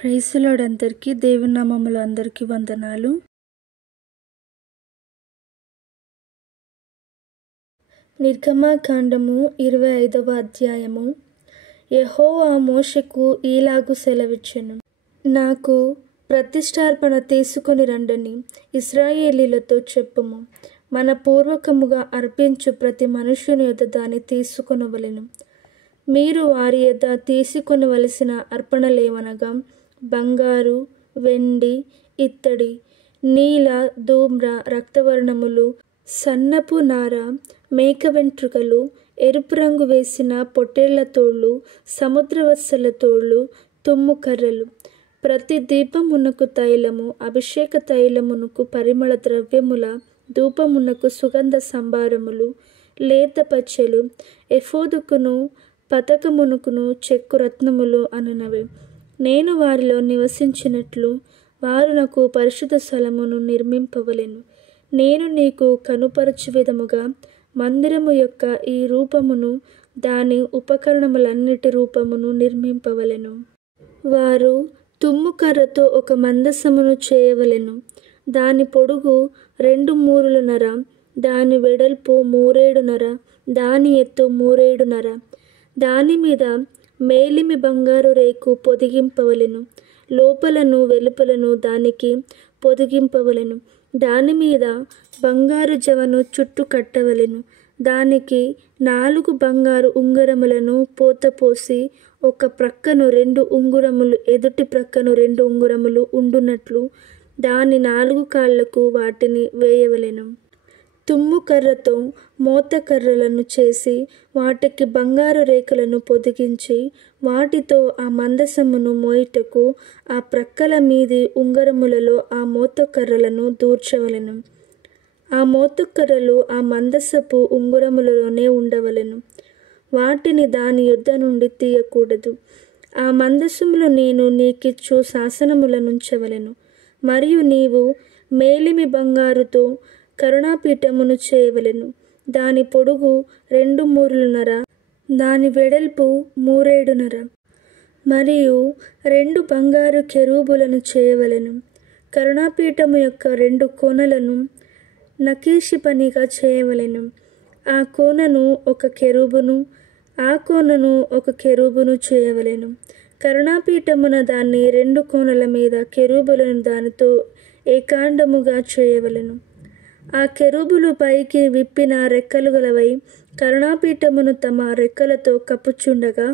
Praise the lord అందరికీ దేవుని నామములో అందరికీ వందనాలు. నిర్గమకాండము 25వ అధ్యాయము. యెహోవా మోషేకు ఈలాగు సెలవిచ్చెను, నాకు ప్రతిష్టార్పణ తీసుకొని రండని ఇశ్రాయేలీయులతో చెప్పుము. మన పూర్వకముగా అర్పించు ప్రతి మనుష్యుని యొద్ద దాన్ని తీసుకొనవలెను. మీరు వారి యొద్ద తీసుకొనవలసిన అర్పణలేవనగా బంగారు, వెండి, ఇత్తడి, నీల, ధూమ్ర, రక్తవర్ణములు, సన్నపు నార, మేక వెంట్రుకలు, ఎరుపు రంగు వేసిన పొట్టేళ్ల తోళ్ళు, సముద్రవత్సల తోళ్ళు, తుమ్ము కర్రలు, ప్రతి దీపమునకు తైలము, అభిషేక తైలమునకు పరిమళ ద్రవ్యముల, ధూపమునకు సుగంధ సంభారములు, లేత పచ్చెలు, ఎఫోదుకును పతకమునకును చెక్కు రత్నములు అనునవి. నేను వారిలో నివసించినట్లు వారు నాకు పరిశుద్ధ స్థలమును నిర్మింపవలెను. నేను నీకు కనుపరచు విధముగా మందిరము యొక్క ఈ రూపమును, దాని ఉపకరణములన్నిటి రూపమును నిర్మింపవలెను. వారు తుమ్ము కర్రతో ఒక మందసమును చేయవలెను. దాని పొడుగు 2 మూరలున్నర, దాని వెడల్పు 3.5 దాని ఎత్తు 3.5. దాని మీద మేలిమి బంగారు రేకు పొదిగింపవలెను. లోపలను వెలుపలను దానికి పొదిగింపవలెను. దాని మీద బంగారు జవను చుట్టు కట్టవలెను. దానికి 4 బంగారు ఉంగరములను పోతపోసి ఒక ప్రక్కను 2 ఉంగురములు, ఎదుటి ప్రక్కను 2 ఉంగురములు ఉండునట్లు దాని 4 కాళ్లకు వాటిని వేయవలెను. తుమ్ము కర్రతో మోత కర్రలను చేసి వాటికి బంగారు రేకులను పొదిగించి వాటితో ఆ మందసమును మోయుటకు ఆ ప్రక్కల మీది ఉంగరములలో ఆ మోత కర్రలను దూర్చవలెను. ఆ మోత కర్రలు ఆ మందసపు ఉంగరములలోనే ఉండవలెను. వాటిని దాని యొద్ద నుండి తీయకూడదు. ఆ మందసములో నేను నీకిచ్చు శాసనములనుంచవలెను. మరియు నీవు మేలిమి బంగారుతో కరుణాపీఠమును చేయవలెను. దాని పొడుగు 2 మూరలున్నర, దాని వెడల్పు 3.5. మరియు 2 బంగారు కెరూబులను చేయవలెను. కరుణాపీఠము యొక్క 2 కోనలను నకీషి పనిగా చేయవలెను. ఆ కోనను ఒక కెరూబును, ఆ కోనను ఒక కెరూబును చేయవలెను. కరుణాపీఠమున దాన్ని 2 కోనల మీద కెరూబులను దానితో ఏకాండముగా చేయవలెను. ఆ కెరూబులు పైకి విప్పిన రెక్కలు గలవై కరుణాపీఠమును తమ రెక్కలతో కప్పుచుండగా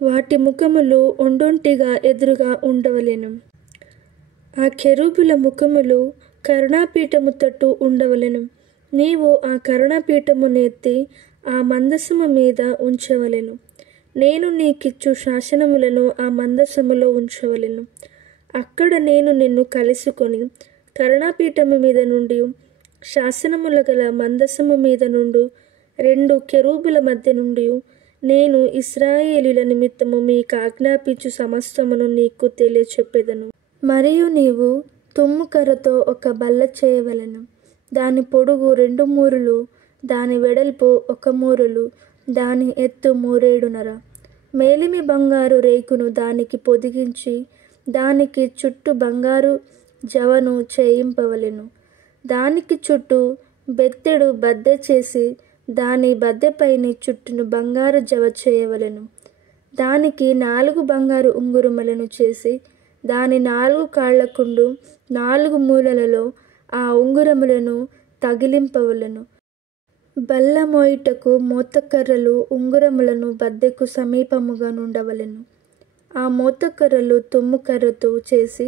వాటి ముఖములు ఒండొంటిగా ఎదురుగా ఉండవలెను. ఆ కెరూబుల ముఖములు కరుణాపీఠము తట్టు ఉండవలెను. నీవు ఆ కరుణాపీఠమును ఎత్తి ఆ మందసము మీద ఉంచవలెను. నేను నీకిచ్చు శాసనములను ఆ మందసములో ఉంచవలెను. అక్కడ నేను నిన్ను కలుసుకొని కరుణాపీఠము మీద నుండి, శాసనముల గల మందసము మీద నుండి, 2 కెరూబుల మధ్య నుండి నేను ఇశ్రాయేలీయుల నిమిత్తము మీకు ఆజ్ఞాపించు సమస్తమును నీకు తెలియచెప్పెదను. మరియు నీవు తుమ్ము కర్రతో ఒక బల్ల చేయవలెను. దాని పొడుగు 2 మూరలు, దాని వెడల్పు 1 మూరలు, దాని ఎత్తు 3.5. మేలిమి బంగారు రేకును దానికి పొదిగించి దానికి చుట్టూ బంగారు జవను చేయింపవలెను. దానికి చుట్టూ బెత్తెడు బద్దె చేసి దాని బద్దెపైని చుట్టూను బంగారు జవ చేయవలెను. దానికి 4 బంగారు ఉంగురములను చేసి దాని 4 కాళ్లకుండు 4 మూలలలో ఆ ఉంగురములను తగిలింపవలెను. బల్ల మోయుటకు మోతకర్రలు ఉంగురములను బద్దెకు సమీపముగా నుండవలెను. ఆ మోతకర్రలు తుమ్ము కర్రతో చేసి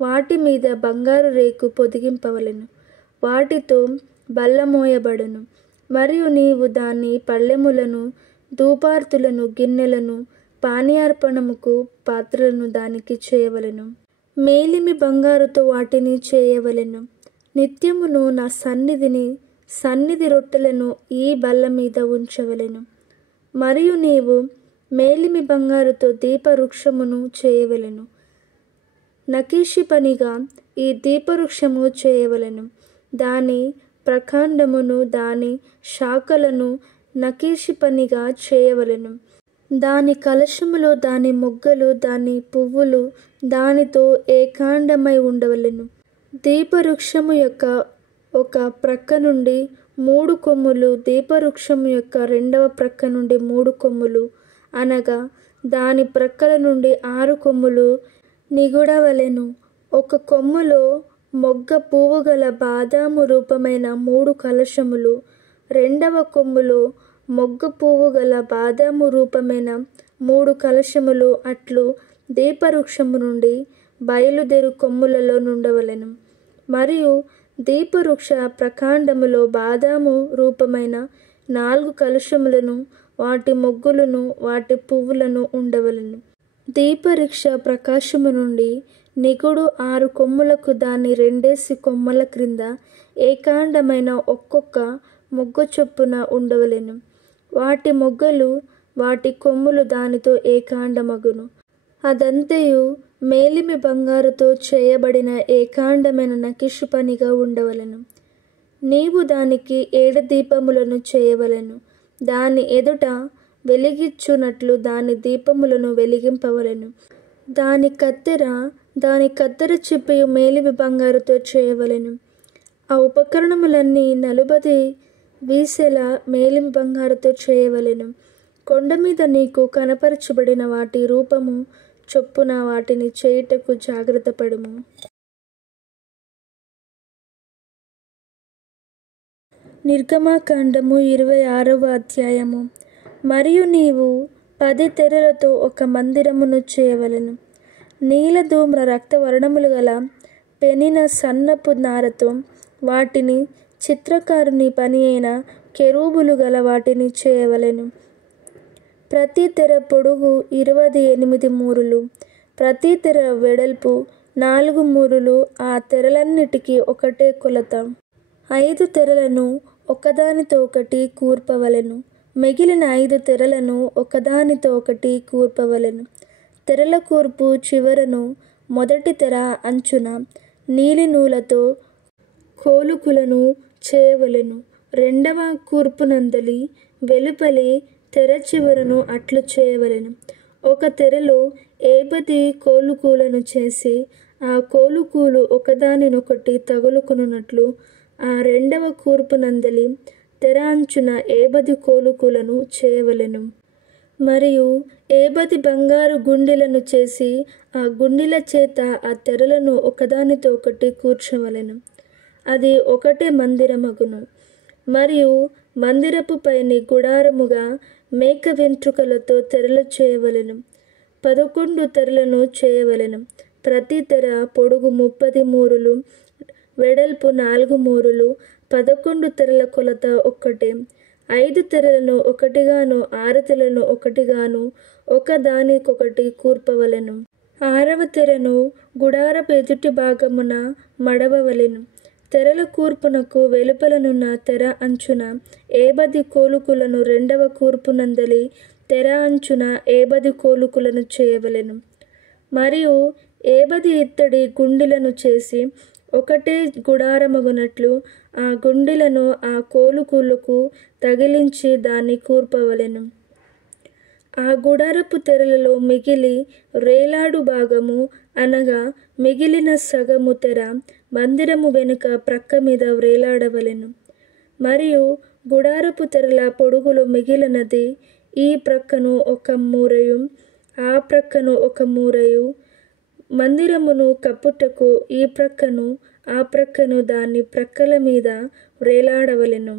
వాటి మీద బంగారు రేకు పొదిగింపవలెను. వాటితో బల్ల మోయబడును. మరియు నీవు దాని పళ్ళెములను, ధూపార్తులను, గిన్నెలను, పానీయార్పణముకు పాత్రలను దానికి చేయవలెను. మేలిమి బంగారుతో వాటిని చేయవలెను. నిత్యమును నా సన్నిధి రొట్టెలను ఈ బల్ల మీద ఉంచవలెను. మరియు నీవు మేలిమి బంగారుతో దీపవృక్షమును చేయవలెను. నకీషి పనిగా ఈ దీపవృక్షము చేయవలెను. దాని ప్రకాండమును, దాని శాఖలను నకీషి పనిగా చేయవలెను. దాని కలశములు, దాని మొగ్గలు, దాని పువ్వులు దానితో ఏకాండమై ఉండవలెను. దీపవృక్షము యొక్క ఒక ప్రక్క నుండి 3 కొమ్ములు, దీపవృక్షము యొక్క రెండవ ప్రక్క నుండి 3 కొమ్ములు, అనగా దాని ప్రక్కల నుండి 6 కొమ్ములు నిగుడవలెను. ఒక కొమ్ములో మొగ్గ పువ్వు గల బాదాము రూపమైన 3 కలశములు, రెండవ కొమ్ములో మొగ్గ పువ్వు గల బాదాము రూపమైన 3 కలశములు అట్లు దీపవృక్షము నుండి బయలుదేరు కొమ్ములలో నుండవలెను. మరియు దీపవృక్ష ప్రకాండములో బాదాము రూపమైన 4 కలశములను, వాటి మొగ్గులను, వాటి పువ్వులను ఉండవలెను. దీపవృక్ష ప్రకాశము నుండి నిగుడు 6 కొమ్ములకు దాని 2 కొమ్మల క్రింద ఏకాండమైన ఒక్కొక్క మొగ్గ చొప్పున ఉండవలెను. వాటి మొగ్గలు, వాటి కొమ్ములు దానితో ఏకాండమగును. అదంతయు మేలిమి బంగారుతో చేయబడిన ఏకాండమైన నకిషు పనిగా ఉండవలెను. నీవు దానికి 7 దీపములను చేయవలెను. దాని ఎదుట వెలిగించున్నట్లు దాని దీపములను వెలిగింపవలెను. దాని కత్తెర చిప్పయు మేలిమి బంగారుతో చేయవలెను. ఆ ఉపకరణములన్నీ 40 వీసెల మేలిమి బంగారుతో చేయవలెను. కొండ మీద నీకు కనపరచబడిన వాటి రూపము చొప్పున వాటిని చేయుటకు జాగ్రత్త పడుము. నిర్గమకాండము 26వ అధ్యాయము. మరియు నీవు 10 తెరలతో ఒక మందిరమును చేయవలెను. నీలధూమ్ర రక్తవర్ణములు గల పెనిన సన్నపు నారతో వాటిని, చిత్రకారుని పని అయిన కెరూబులు గల వాటిని చేయవలెను. ప్రతి తెర పొడుగు 28 మూరలు, ప్రతి తెర వెడల్పు 4 మూరలు. ఆ తెరలన్నిటికీ ఒకటే కొలత. 5 తెరలను ఒకదానితో ఒకటి కూర్పవలెను. మిగిలిన 5 తెరలను ఒకదానితో ఒకటి కూర్పవలెను. తెరల కూర్పు చివరను మొదటి తెర అంచున నీలి నూలతో కోలుకులను చేయవలెను. రెండవ కూర్పునందలి వెలుపలి తెర చివరను అట్లు చేయవలెను. ఒక తెరలో 50 కోలుకూలను చేసి ఆ కోలుకూలు ఒకదానినొకటి తగులుకొనున్నట్లు ఆ రెండవ కూర్పునందలి తెర అంచున 50 కోలుకూలను చేయవలెను. మరియు 50 బంగారు గుండెలను చేసి ఆ గుండెల చేత ఆ తెరలను ఒకదానితో ఒకటి కూర్చవలెను. అది ఒకటే మందిరమగును. మరియు మందిరపు పైని గుడారముగా మేక వెంట్రుకలతో తెరలు చేయవలెను. 11 తెరలను చేయవలెను. ప్రతి తెర పొడుగు 30 మూరలు, వెడల్పు 4 మూరలు. 11 తెరల కొలత ఒక్కటే. 5 తెరలను ఒకటిగాను 6 తెరలను ఒకటిగాను ఒకదానికొకటి కూర్పవలెను. 6వ తెరను గుడారపు ఎదుటి భాగమున మడవవలెను. తెరల కూర్పునకు వెలుపలనున్న తెర అంచున 50 కోలుకులను, రెండవ కూర్పునందలి తెర అంచున 50 కోలుకులను చేయవలెను. మరియు 50 ఇత్తడి గుండెలను చేసి ఒకటే గుడారమగునట్లు ఆ గుండెలను ఆ కోలుకూలకు తగిలించి దాన్ని కూర్పవలెను. ఆ గుడారపు తెరలలో మిగిలి రేలాడు భాగము, అనగా మిగిలిన సగము తెర మందిరము వెనుక ప్రక్క మీద వ్రేలాడవలెను. మరియు గుడారపు తెరల పొడుగులు మిగిలినది ఈ ప్రక్కను 1 మూరయు, ఆ ప్రక్కను 1 మూరయు. మందిరమును కప్పుటకు ఈ ప్రక్కను ఆ ప్రక్కను దాని ప్రక్కల మీద వ్రేలాడవలెను.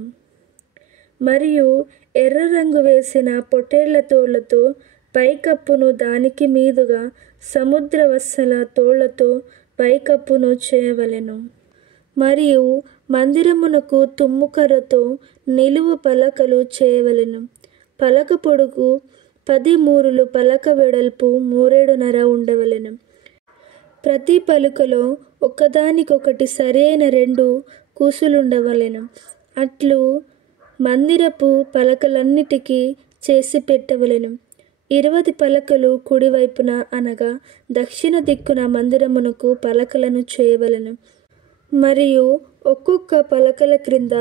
మరియు ఎర్ర రంగు వేసిన పొట్టేళ్ల తోళ్లతో పైకప్పును, దానికి మీదుగా సముద్ర వత్సల తోళ్లతో పైకప్పును చేయవలెను. మరియు మందిరమునకు తుమ్ముకర్రతో నిలువు పలకలు చేయవలెను. పలక పొడుగు 10 మూరలు, పలక వెడల్పు 3.5 మూరలు ఉండవలెను. ప్రతి పలుకలో ఒకదానికొకటి సరైన 2 కూసులుండవలెను. అట్లు మందిరపు పలకలన్నిటికీ చేసి పెట్టవలెను. 20 పలకలు కుడివైపున, అనగా దక్షిణ దిక్కున మందిరమునకు పలకలను చేయవలెను. మరియు ఒక్కొక్క పలకల క్రింద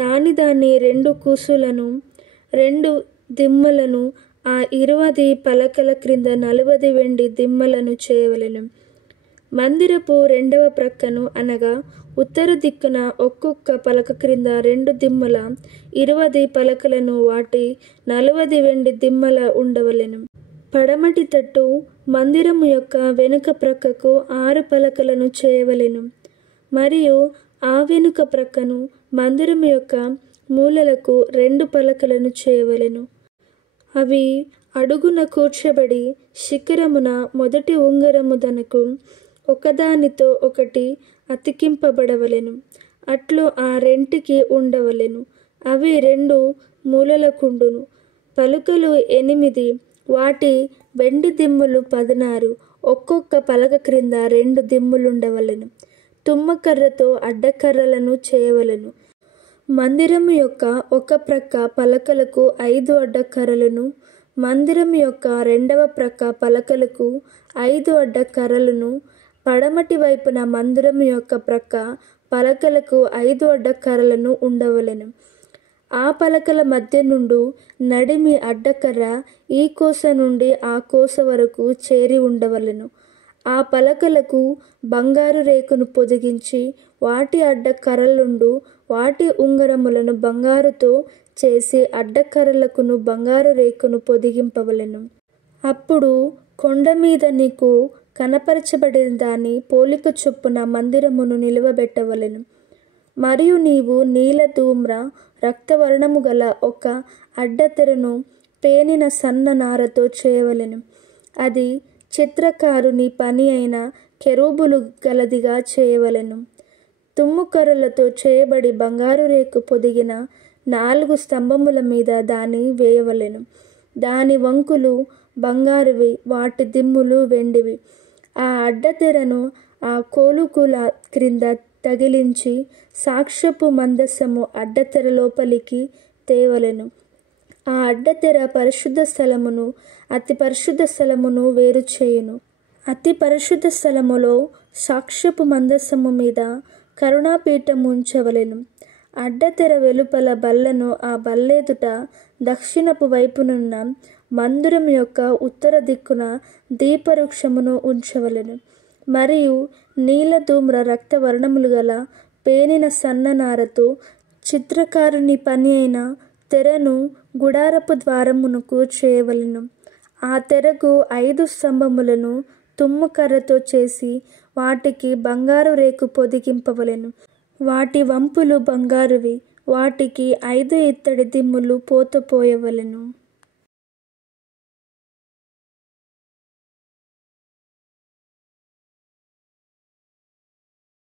దాని 2 కూసులను, 2 దిమ్మలను ఆ 20 పలకల క్రింద 40 వెండి దిమ్మలను చేయవలెను. మందిరపు రెండవ ప్రక్కను అనగా ఉత్తర దిక్కున ఒక్కొక్క పలక క్రింద 2 దిమ్మల 20 పలకలను వాటి 40 వెండి దిమ్మల ఉండవలెను. పడమటి తట్టు మందిరము యొక్క వెనుక ప్రక్కకు 6 పలకలను చేయవలెను. మరియు ఆ వెనుక ప్రక్కను మందిరము యొక్క మూలలకు 2 పలకలను చేయవలెను. అవి అడుగున కూర్చబడి శిఖరమున మొదటి ఉంగరము దనకు ఒకదానితో ఒకటి అతికింపబడవలెను. అట్లు ఆ రెంటికి ఉండవలెను. అవి 2 మూలలకుండును. పలుకలు 8, వాటి వెండి దిమ్ములు 16, ఒక్కొక్క పలక క్రింద 2 దిమ్ములుండవలెను. తుమ్మకర్రతో అడ్డకర్రలను చేయవలెను. మందిరము యొక్క ఒక ప్రక్క పలకలకు 5 అడ్డకర్రలను, మందిరము యొక్క రెండవ ప్రక్క పలకలకు 5 అడ్డకర్రలను, పడమటి వైపున మందిరము యొక్క ప్రక్క పలకలకు 5 అడ్డకర్రలను ఉండవలెను. ఆ పలకల మధ్య నుండి నడిమి అడ్డకర్ర ఈ కోస నుండి ఆ కోస వరకు చేరి ఉండవలెను. ఆ పలకలకు బంగారు రేకును పొదిగించి వాటి అడ్డకర్రలుండు వాటి ఉంగరములను బంగారుతో చేసి అడ్డకర్రలకును బంగారు రేకును పొదిగింపవలెను. అప్పుడు కొండ మీద నీకు కనపరచబడిన దాని పోలిక చొప్పున మందిరమును నిలువబెట్టవలెను. మరియు నీవు నీల ధూమ్ర రక్తవర్ణము గల ఒక అడ్డతెరను పేనిన సన్న నారతో చేయవలెను. అది చిత్రకారుని పని అయిన కెరూబులు గలదిగా చేయవలెను. తుమ్ముకర్రలతో చేయబడి బంగారు రేకు పొదిగిన 4 స్తంభముల మీద దాని వేయవలెను. దాని వంకులు బంగారువి, వాటి దిమ్ములు వెండివి. ఆ అడ్డతెరను ఆ కోలుకుల క్రింద తగిలించి సాక్ష్యపు మందసము అడ్డతెర లోపలికి తేవలెను. ఆ అడ్డతెర పరిశుద్ధ స్థలమును అతి పరిశుద్ధ స్థలమును వేరు చేయును. అతి పరిశుద్ధ స్థలములో సాక్ష్యపు మందసము మీద కరుణాపీఠము ఉంచవలెను. అడ్డతెర వెలుపల బల్లను ఆ బల్లెదుట దక్షిణపు వైపునున్న మందిరం యొక్క ఉత్తర దిక్కున దీపవృక్షమును ఉంచవలెను. మరియు నీలధూమ్ర రక్తవర్ణములు గల పేనిన సన్ననారతో చిత్రకారుని పని అయిన తెరను గుడారపు ద్వారమునకు చేయవలెను. ఆ తెరకు 5 స్తంభములను తుమ్మకర్రతో చేసి వాటికి బంగారు రేకు పొదిగింపవలెను. వాటి వంపులు బంగారువి, వాటికి 5 ఇత్తడి దిమ్ములు పోతపోయవలెను.